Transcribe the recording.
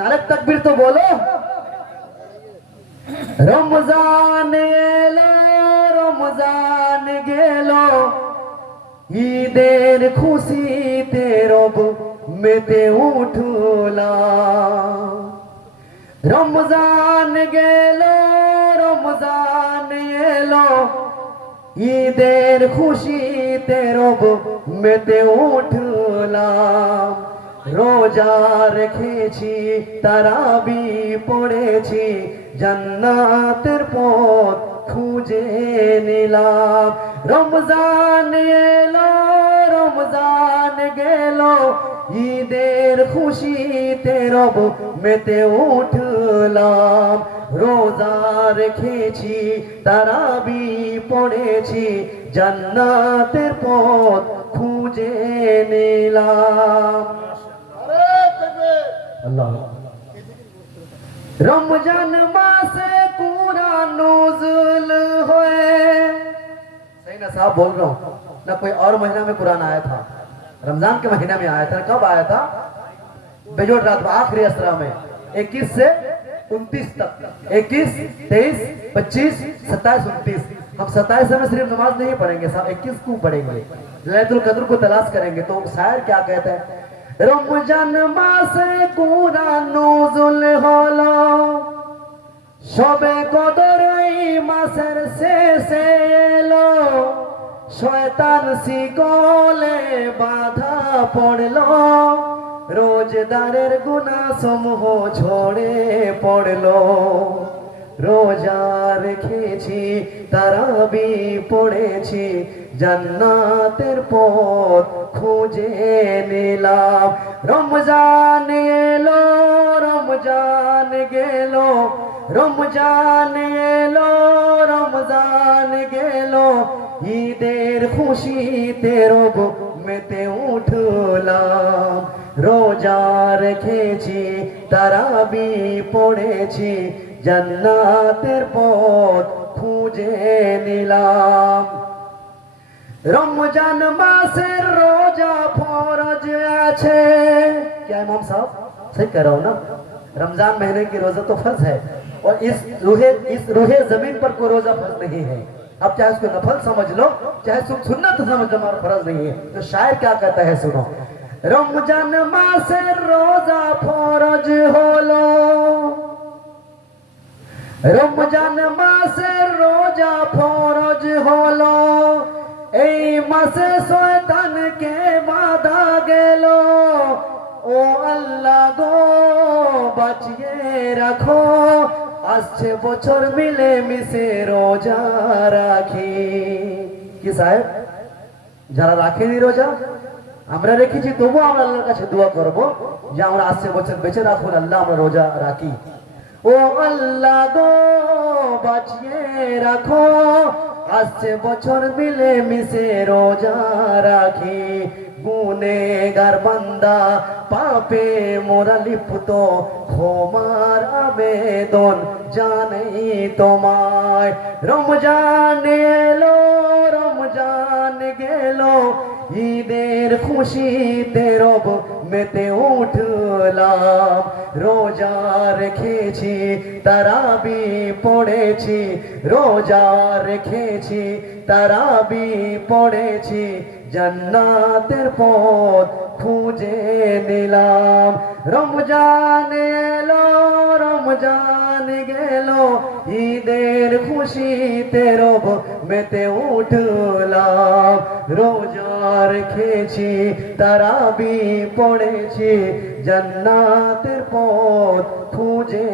আরেক তাকবীর তো বলো। রমজান এলো, রমজান গেল, ঈদের খুশিতে রব মেতে উঠলাম। রমজান গেল, রমজান এলো, ঈদের খুশিতে রব মেতে উঠলাম। রোজা রেখেছি, তারাবি পড়েছি, জান্নাতের পথ খুঁজে নিলাম। রমজান এলো, রমজান গেল, ঈদের খুশিতে রব মেতে উঠলাম। রোজা রেখেছি, তারাবি পড়েছি, জান্নাতের পথ খুঁজে নিলাম। আল্লাহ। रमजान मासे कुरान नुज़ुल हुए। सही ना साहब बोल रहा हूँ ना, कोई और महीना में कुरान आया था, रमजान के महीना में आया था। कब आया था? बेजोड़ रात आखिरी असरा में 21 से 29 तक, 21, 23, 25, 27, 29। हम 27 में सिर्फ नमाज नहीं पढ़ेंगे साहब, 21 को पढ़ेंगे, लैलतुल कद्र को तलाश करेंगे। तो शायर क्या कहते हैं? রমজান মাসে কুরআন নুজুল হলো, সবে কদর এই মাসের শেষে এলো। শয়তান শিকলে বাধা পড়লো, রোজদারের গুনাহ সমূহ ঝরে পড়লো। রোজা রেখেছি, তারাবি পড়েছি, জান্নাতের পথ খুঁজে নিলাম। রমজান এলো, রমজান গেল, রমজান এলো, রমজান গেল, ঈদের খুশিতে রব মেতে উঠলাম। রোজা রেখেছি, তারাবি পড়েছি, জান্নাতের পথ খুঁজে নিলাম। रमजान मासेर रोजा फरज আছে। क्या इमाम साहब सही कह रहा हूँ ना? रमजान महीने की रोजा तो फर्ज है, और इस रूहे जमीन पर कोई रोजा फर्ज नहीं है। अब चाहे उसको नफल समझ लो, चाहे सुन्नत समझ लो, हमारा फर्ज नहीं है। तो शायर क्या कहता है सुनो। रमजान मासेर रोजा फरज হলো, রমজান মাসের রোজা ফরজ হলো। এই মাসে শয়তানকে বাধা গেল, ও আল্লাহ গো বাঁচিয়ে রাখো। আসছে বছর মিলে মিশে রোজা রাখি। কি সাহেব, যারা রাখেনি রোজা, আমরা রেখেছি, তবুও আমরা আল্লাহর কাছে দোয়া করব যে আমরা আসছে বছর বেঁচে রাখুন আল্লাহ, আমরা রোজা রাখি। ও আল্লাহ গো বাঁচিয়ে রাখো, আসছে বছর মিলে মিশে রোজা রাখি। গুনেগার বান্দা পাপে মোরা লিপ্ত, ক্ষমার আবেদন জানাই তোমায়। রমজান এলো, রমজান গেল, ঈদের খুশিতে রব মেতে উঠলাম। রোজা রেখেছি, তারাবি পড়েছি, রোজা রেখেছি, তারাবি পড়েছি, জান্নাতের পথ খুঁজে নিলাম। রমজান এলো, রমজান গেল, ঈদের খুশিতে রব মেতে উঠলাম। রোজা রেখেছি, তারাবি পড়েছি, জান্নাতের পথ খুঁজে